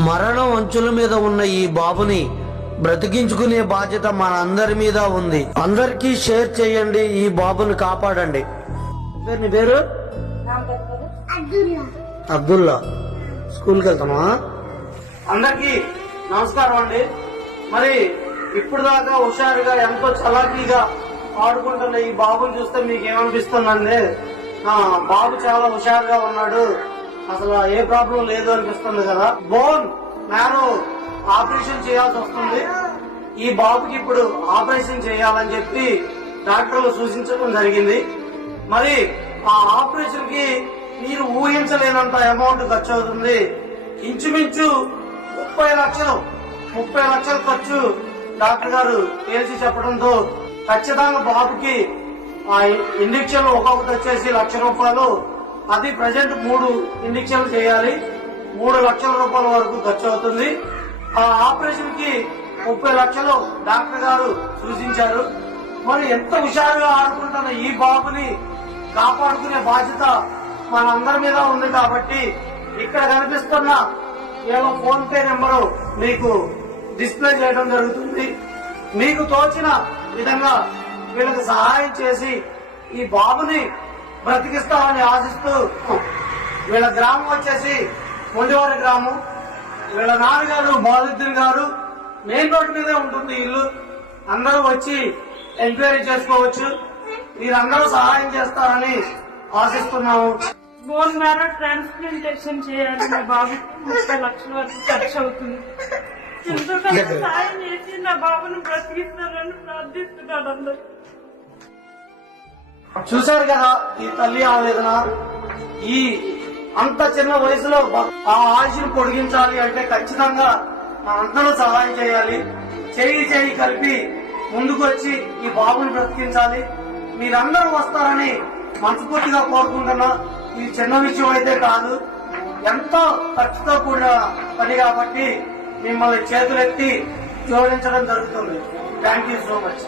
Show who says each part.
Speaker 1: మరణం అంచుల మీద ఉన్న ఈ బాబుని బ్రతికించుకునే బాధ్యత మన అందరి మీద ఉంది. అందరికీ షేర్ చేయండి ఈ బాబుని కాపాడండి. పేరు నీ పేరు? అబ్దుల్లా. స్కూల్కి వెళ్తామా? అందరికి నమస్కారం అండి. మరి ఇప్పుడు దాకా హుషారుగా ఎంతో చలాకీగా ఆడుకుంటున్న ఈ బాబుని చూస్తే మీకు ఏమనిపిస్తుందండి ఆ, బాబు చాలా హుషారుగా ఉన్నాడు. అసలు ఏ ప్రాబ్లం లేదు అనిపిస్తుంది కదా? బోన్ నేను ఆపరేషన్ చేయాల్సి వస్తుంది. ఈ బాబుకి ఇప్పుడు ఆపరేషన్ చేయాలని చెప్పి డాక్టర్లు సూచించడం జరిగింది. మరి ఆ ఆపరేషన్కి మీరు ఊహించలేనంత అమౌంట్ ఖర్చు అవుతుంది. ఇంచుమించు ముప్పై లక్షలు ముప్పై లక్షల ఖర్చు డాక్టర్ గారు తేల్చి చెప్పడంతో ఖచ్చితంగా బాబుకి ఆ ఇంజక్షన్ ఒక్కొక్కటి వచ్చేసి లక్ష రూపాయలు అది ప్రజెంట్ మూడు ఇంజక్షన్లు చేయాలి. మూడు లక్షల రూపాయల వరకు ఖర్చు అవుతుంది. ఆ ఆపరేషన్కి ముప్పై లక్షలు డాక్టర్ గారు సూచించారు. మరి ఎంత హుషారుగా ఆడుకుంటున్న ఈ బాబుని కాపాడుకునే బాధ్యత మనందరి మీద ఉంది కాబట్టి ఇక్కడ కనిపిస్తున్న ఏదో ఫోన్ పే నెంబరు మీకు డిస్ప్లే చేయడం జరుగుతుంది. మీకు తోచిన విధంగా వీళ్ళకి సహాయం చేసి ఈ బాబుని బ్రతికిస్తామని ఆశిస్తూ వీళ్ళ గ్రామం వచ్చేసి ముండివారి గ్రామం. వీళ్ళ నాన్నగారు బాలుద్దీన్ గారు మెయిన్ రోడ్ మీదే ఉంటుంది ఇల్లు. అందరూ వచ్చి ఎంక్వైరీ చేసుకోవచ్చు. మీరందరూ సహాయం చేస్తారని ఆశిస్తున్నాము.
Speaker 2: బోన్ మ్యారో ట్రాన్స్ప్లాంటేషన్ చేయాలి మా బాబుకి. ముప్పై లక్షల వరకు ఖర్చు అవుతుంది. ఎంతో సాయం చేసి నా బాబును బ్రతికిస్తారని ప్రార్థిస్తున్నాడు అందరూ.
Speaker 1: చూశారు కదా ఈ తల్లి ఆవేదన? ఈ అంత చిన్న వయసులో ఆ ఆయుష్ను పొడిగించాలి అంటే ఖచ్చితంగా అందరూ సహాయం చేయాలి. చేయి చేయి కలిపి ముందుకొచ్చి ఈ బాబుని బ్రతికించాలి. మీరందరూ వస్తారని మనస్ఫూర్తిగా కోరుకుంటున్నా. ఇది చిన్న విషయం అయితే కాదు. ఎంతో ఖర్చుతో కూడిన పని కాబట్టి మిమ్మల్ని చేతులెత్తి జోడించడం జరుగుతుంది. Thank you so much